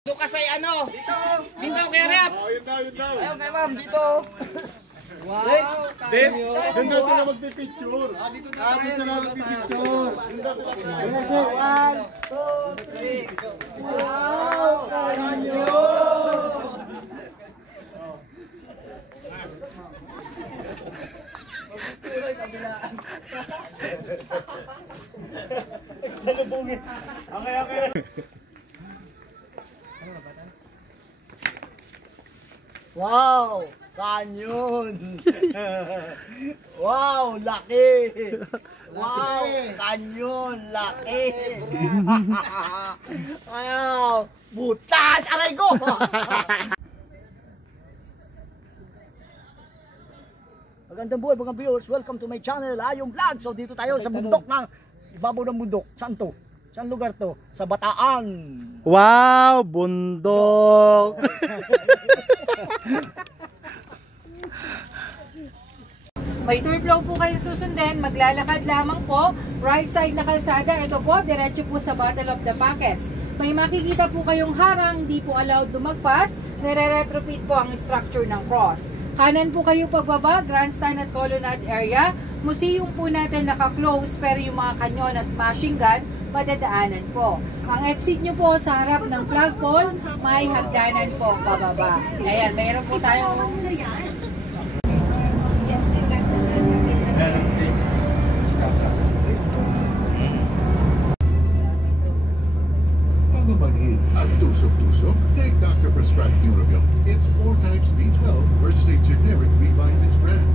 Dito ka sa ano? Dito kay Rap. Oh, yun daw. Ayun kay ma'am, dito. Wow. Doon daw sila magpipicture. Dito na tayo. Sila magpipicture. Doon daw sila. Wow, kanyo. Okay. Wow, kanyon. Wow, laki. Wow, kanyon, laki. Wow, butas, aray ko. Magandang buhay mga viewers, welcome to my channel, Ayong Vlog. So dito tayo sa bundok ng ibabaw ng bundok. Saan to? Saan lugar to? Sa Bataan. Wow, bundok. May tour vlog po kayo susundin, maglalakad lamang po, right side na kalsada, ito po, diretso po sa Battle of the Packets. May makikita po kayong harang, di po allowed lumagpas, nire-retrofit po ang structure ng cross. Kanan po kayo pagbaba, grandstand at colonnade area, museum po natin naka-close, pero yung mga kanyon at machine gun, madadaanan po. Ang exit nyo po sa harap ng flagpole, may hagdanan po pababa. Ayan, mayroon po tayong Pagbabanhin at tusok-tusok, take Dr. Prescribed Neurobion. It's 4 times B12 versus a generic B-Vitamins brand.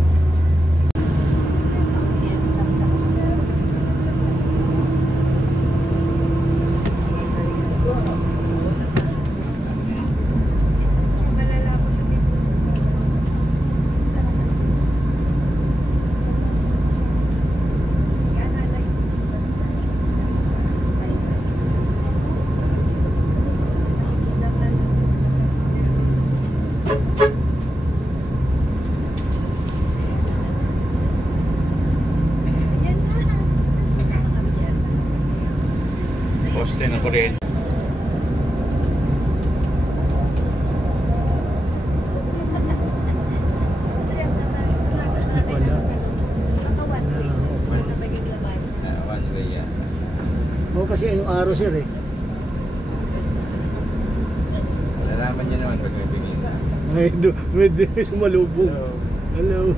Poste ng kuryente. Oo, kasi yung araw sir eh. Malalaman niya naman pag may bigyan. May sumalubong. Hello.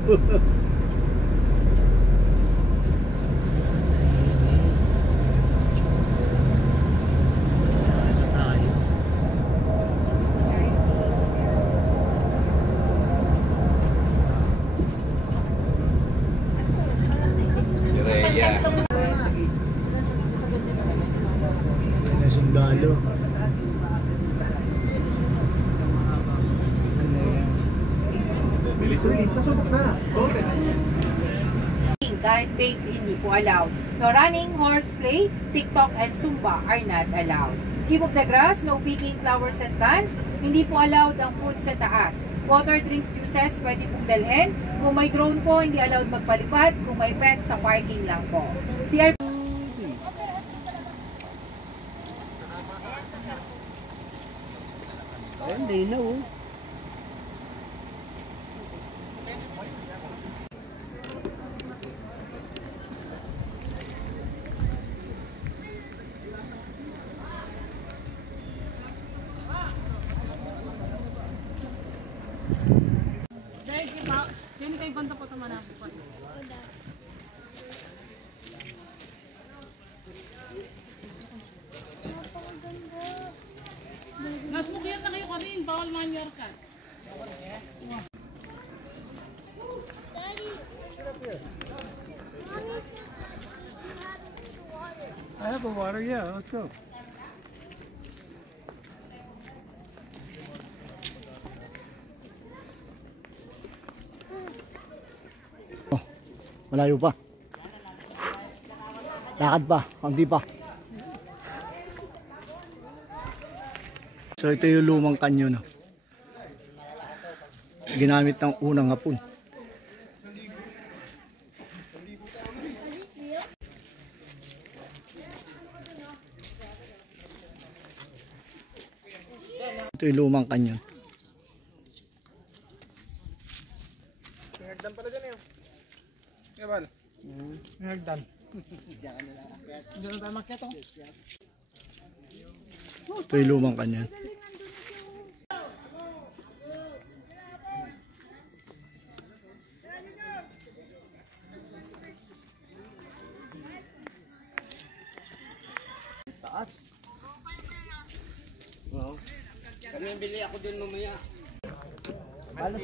Sundalo. kahit vape hindi po allowed. No running, horseplay, TikTok, and Zumba are not allowed. Keep of the grass, no picking flowers and plants, hindi po allowed ang food sa taas. Water, drinks, juices, pwede pong dalhin. Kung may drone po, hindi allowed magpalipad. Kung may pets, sa parking lang po. CR Ayun, linaw oh. Mas mukiyat na kayo ka rin, bawal mga New York ka. I have a water, yeah, let's go. Oh, malayo pa. Lakad pa, hindi pa. So ito yung lumang kanyon. Ginamit ng unang Hapon. Ito yung lumang kanyon. Hagdan pala dyan eh. Kebal. Hagdan. Diyan na tayo makyat oh. Ito yung lumang kanyon.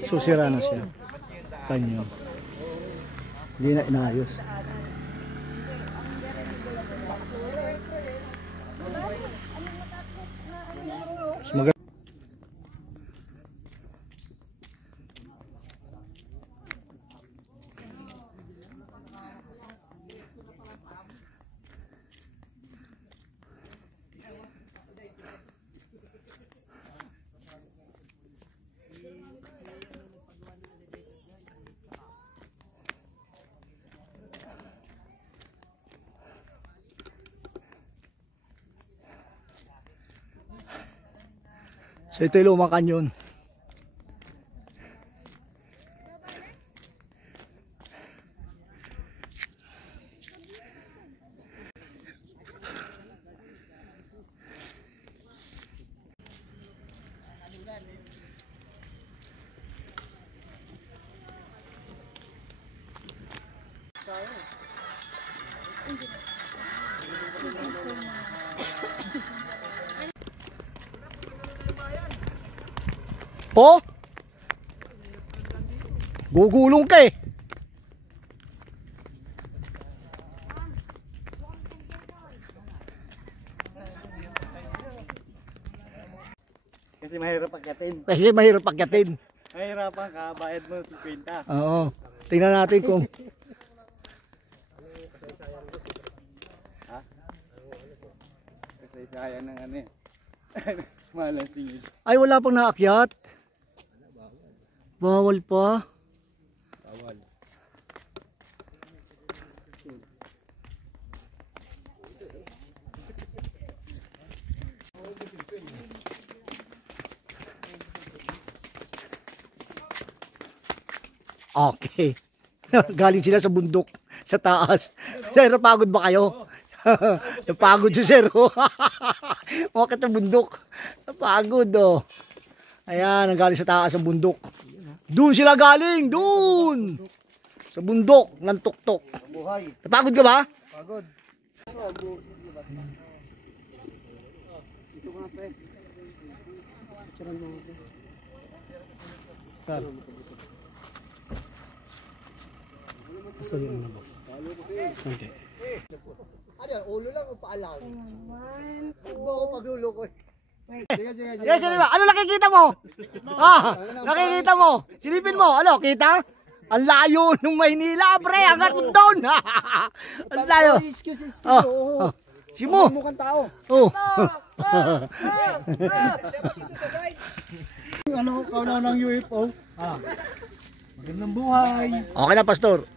Susira na siya. Kanyon. Hindi na inayos. So ito yung lumang kanyon. Oh? Gugulong ka eh. Kasi mahirap pagkatin. Kasi mahirap pagkatin. Mahirapan ka, bayad mo 50. Oo. Tingnan natin kung Kasi sayang ng ano eh. Malasingid. ay wala pang naakyat. Bawal pa. Bawal. Okay. Galing sila sa bundok, sa taas. Sir, napagod ba kayo? Napagod si Sir. Bakit sa bundok? Napagod oh. Ayan, ang galing sa taas sa bundok. Doon sila galing, doon. Sa bundok ng tuktok. Buhay. Napagod ka ba? Pagod. Sorry, ano ba? Okay. Ano yan? Ulo lang o paalaw? Huwag mo ako pagluloko eh. Yes, ano nakikita mo? Ah, nakikita mo? Silipin mo, ano, kita? Ang layo ng Maynila, pre, hanggat doon. Ang layo. Excuse. Oh. Si mo. Mukhang tao. Oh. Ano, kauna ng UFO? Magandang buhay. Okay na, Pastor.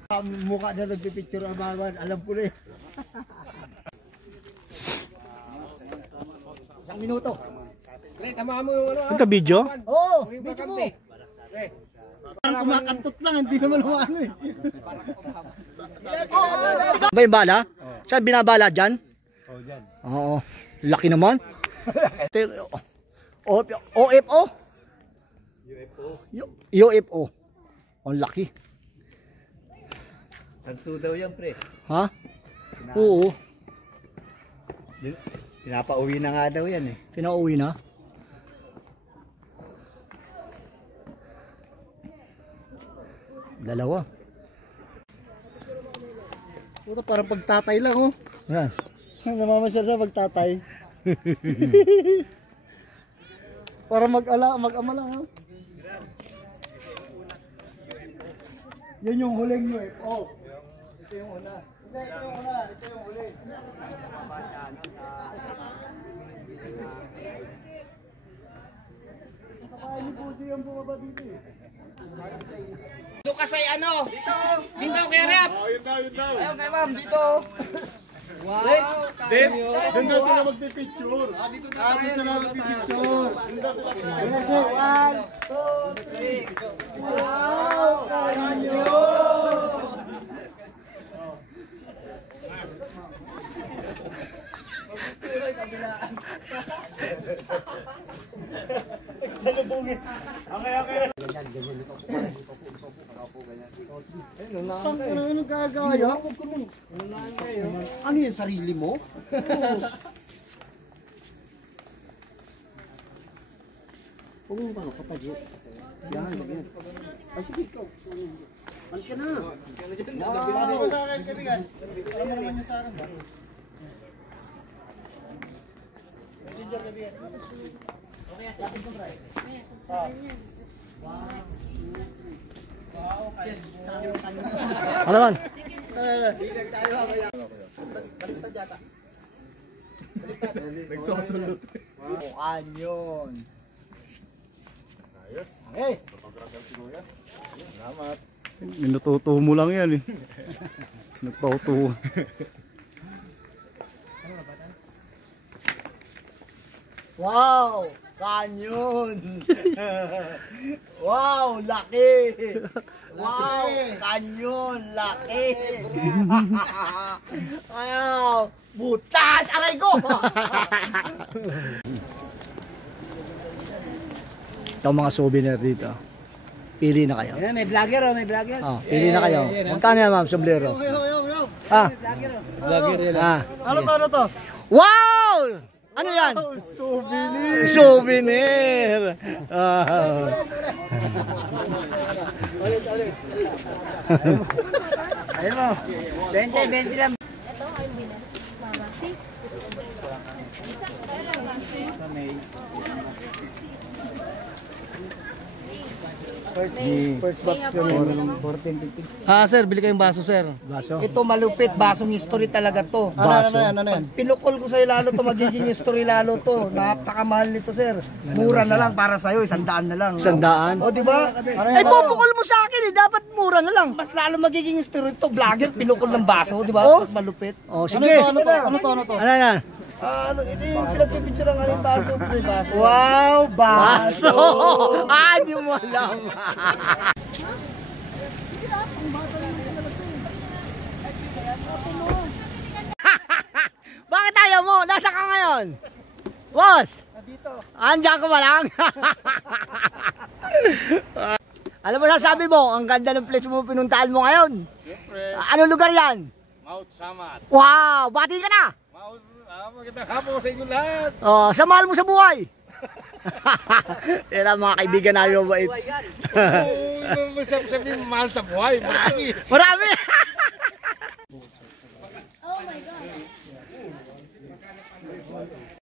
Mukha na nagpipicture ang bawan. Alam ko na eh. Isang minuto. Pre, tama mo yung ano. Ito video? Oo, dito mo. Parang kumakantot lang, hindi naman ano eh. Ba yung bala? Saan binabala dyan? Oo, dyan. Oo. Laki naman. OFO? UFO. Ang laki. Tanso daw yan, pre. Ha? Oo. Pinapauwi na nga daw yan eh. Pinauwi na. Dalawa. Puta, parang pagtatay lang oh. Yan. Namamasyal sa pagtatay. Para mag-ama lang oh. Yan yung huling UFO. Ito yung una. Ito yung una. Ito yung huli. Nakakain ni Puso yung bumaba dito eh. Lucas ay ano? Dito kay Rep. Oh, yun daw. Ayun kay ma'am, dito. Doon daw sila magpipicture. Doon sila magpipicture. Doon daw sila magpipicture. 1, 2, 3. Wow! Kanyo! Ano gagaya? Ano yan, sarili mo? Huwag mo ba kapatid? Yan, yan. Ay, sige, ikaw. Alis ka na. Pasa mo sa akin, kaibigan. Alam mo naman yung sa akin ba? Messenger, kaibigan. Okay, lapit mo, try. Ano man? Nagsusunod. Bukan yun. Ayos. Okay. Salamat. Minututo mo lang yan eh. Nagpauto. Wow! Kanyon! Wow! Laki! Wow! Kanyon! Laki! Wow! Butas! Aray ko! Ito mga souvenir dito. Pili na kayo. May vlogger oh, may vlogger. Oh, pili na kayo. Magkano yan, ma'am, sombrero? Ah. Vlogger yan. Ah. Ano to? Wow! Ano yan? Souvenir. Souvenir! Ah. Ayun mo. 20 lang. First box yun. 14.50. Sir, bili kayong baso, sir. Baso. Ito malupit, basong history talaga to. Baso. Ano yan? Pinukol ko sa'yo lalo to, magiging history lalo to. Napakamahal nito, sir. Mura na lang para sa'yo, 100 na lang. 100? O, di ba? Ay, bubukol mo sa akin eh. Dapat mura na lang. Mas lalo magiging history to. Vlogger, pinukol ng baso, di ba? Oh. Mas malupit. Oh, sige. Ano to? Ano na? Ito yung pinagpipicture ng yung baso. May baso. Wow! Baso! Ah, di mo alam. Bakit ayaw mo? Nasa ka ngayon? Boss! Dito. Andiyan ko ba lang? Alam mo, sasabi mo, ang ganda ng place mo pinuntahan mo ngayon. Siyempre, Anong lugar yan? Mount Samat. Wow! Bati ka na! Magandang hapon sa inyo lahat. Oh, sa mahal mo sa buhay. Yan ang mga kaibigan namin mabait. Oo, sabihin mahal sa buhay. Marami. Marami!